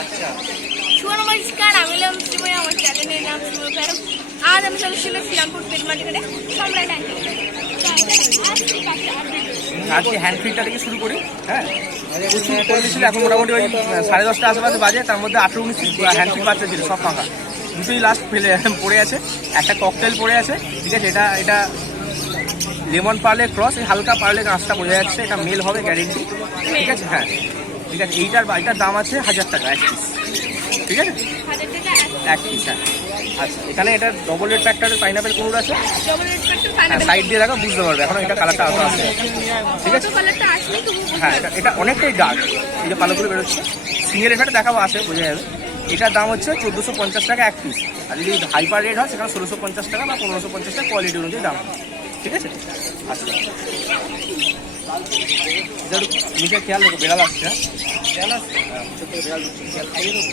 নমস্কার, আমি শ্রীময়ী, আমার চ্যানেলের নাম শ্রীময়ী ফেরম। আজ আমি চলে এসেছিলাম শ্রীরামপুর পেটমার্কেটে সম্রাট অ্যাঙ্কেল। আজকে হ্যান্ড ফিটটা থেকে শুরু করি। হ্যাঁ, প্রচুর করে দিয়েছিল, এখন মোটামুটি ওই 10:30 আশেপাশে বাজে। তার মধ্যে 18-19 হ্যান্ড ফিট বাচ্চা ছিল, সব ফাঁকা। দুটোই লাস্ট ফেলে পড়ে আছে, একটা ককটেল পড়ে আছে। ঠিক আছে, এটা লেমন পার্লে ক্রস, এই হালকা পার্লে গাছটা বোঝা যাচ্ছে, এটা মেল হবে গ্যারেন্টি। ঠিক আছে, হ্যাঁ ঠিক আছে। এইটার দাম আছে 1000 টাকা এক পিস। ঠিক আছে, এক পিস। হ্যাঁ আচ্ছা, এখানে এটা ডবল রেড ফ্যাক্টরের পাইনাপেল কুনুর আছে। হ্যাঁ, সাইড দিয়ে দেখা বুঝতে পারবে, এখন এটা কালারটা আলাদা আছে। ঠিক আছে, হ্যাঁ এটা অনেকটাই ডার্ক, এই যে কালো করে বেরোচ্ছে। সিঙ্গেল এফেক্ট দেখাবো, আছে বোঝা যাবে। এটার দাম হচ্ছে 1450 টাকা এক পিস। আর যদি হাইপার রেড হয় সেখানে 1650 টাকা বা 1550 টাকা, কোয়ালিটি অনুযায়ী দাম। ঠিক আছে, আচ্ছা নিচে খেয়াল রাখো, বেড়াল আসছে। খেয়াল আসছে, বেড়াল খেয়াল খাইয়ে দেবো।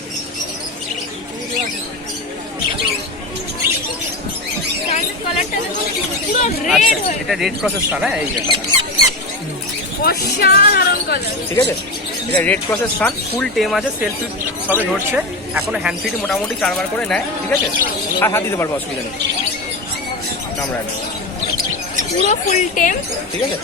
আচ্ছা, এটা রেড প্রসেসটা না, এই যে ঠিক আছে, এটা রেড প্রসেস সান, ফুল টেম আছে, সেলফি সবে ধরছে, এখনো হ্যান্ড ফিট মোটামুটি 4 বার করে নেয়। ঠিক আছে, আর হাত দিতে পারবো, অসুবিধা নেই, কামড়ায় না, পুরো ফুল টেম। ঠিক আছে,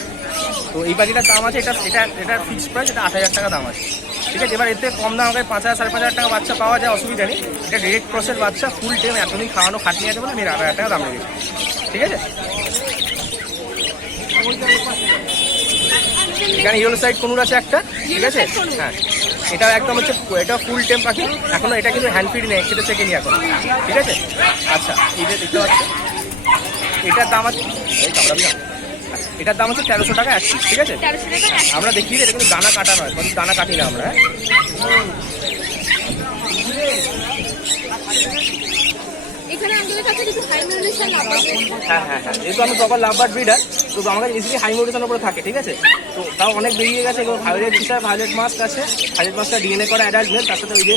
তো এই পাখিটার দাম আছে, এটা ফিক্সড প্রাইস, এটা 8000 টাকা দাম আছে। ঠিক আছে, এবার এতে কম দাম হবে, 5000 5,500 টাকা বাচ্চা পাওয়া যায়, অসুবিধা নেই। এটা রেড ক্রসের বাচ্চা, ফুল টেম, এতদিন খাওয়ানো খাটনি আছে বলে আমি 8000 টাকা দাম লেগেছে। ঠিক আছে, এখানে ইয়েলো সাইড কনুর আছে একটা। ঠিক আছে, হ্যাঁ এটা একদম হচ্ছে, এটা ফুল টেম পাখি, এখনো এটা কিন্তু হ্যান্ড ফিড নেই, খেতে শেখেনি এখন। ঠিক আছে, আচ্ছা এই যে দেখতে পাচ্ছি, এটার দাম আছে, এটার দাম হচ্ছে 1300 টাকা এক পিস। ঠিক আছে, আমরা দেখি এটা কিন্তু দানা কাটা নয়, দানা কাটি না আমরা। হ্যাঁ হ্যাঁ হ্যাঁ, যেহেতু আমি প্রপার লাভবার্ড ব্রিডার, তো আমার কাছে বেশি হাই মোটিভেশনের উপরে থাকে। ঠিক আছে, তো তাও অনেক বেরিয়ে গেছে। এগুলো ভায়োলেট ফিশার, ভায়োলেট মাস্ক আছে, ভায়োলেট মাস্কটা ডিএনএ করা অ্যাডাল্ট মেল, তার সাথে ওই যে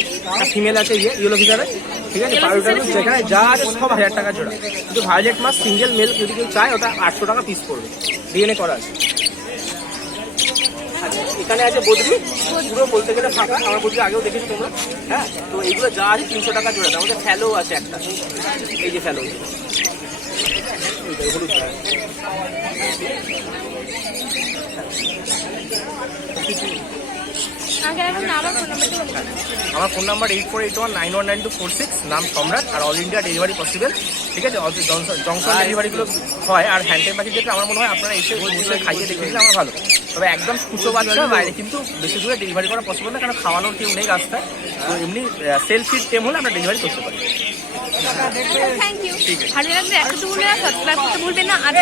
ফিমেল আছে ইয়েলো ফিশারে। ঠিক আছে, পাউডার যেখানে যা আছে সব 1000 টাকা জোড়া, কিন্তু ভায়োলেট মাস্ক সিঙ্গেল মেল যদি কেউ চায় ওটা 800 টাকা পিস পড়বে, ডিএনএ করা আছে। আচ্ছা, এখানে আছে বদ্রি, পুরো বলতে গেলে ফাঁকা, আমার বদ্রি আগেও দেখেছি তোমরা। হ্যাঁ, তো এইগুলো যা আছে 300 টাকা জোড়া। তার মধ্যে ফ্যালো আছে একটা, এই যে ফ্যালো, হলুদ। আমার ফোন নাম্বার 8481919246, নাম সম্রাট, আর অল ইন্ডিয়া ডেলিভারি পসিবল। ঠিক আছে, জংশন ডেলিভারিগুলো হয়। আর হ্যান্ডেল পাখির ক্ষেত্রে আমার মনে হয় আপনারা এসে বসে খাইয়ে দেখে দিলে আমার ভালো। তবে একদম খুচো বাচ্চা বাইরে কিন্তু বেশি দূরে ডেলিভারি করা পসিবল না, কারণ খাওয়ানোর কেউ নেই রাস্তায়। তো এমনি সেলফ ফিড টেম হলে আমরা ডেলিভারি করতে পারি। Thank you. ভালো লাগলে একটা ভুলবেন না, সাবস্ক্রাইব করতে ভুলবেন না। আর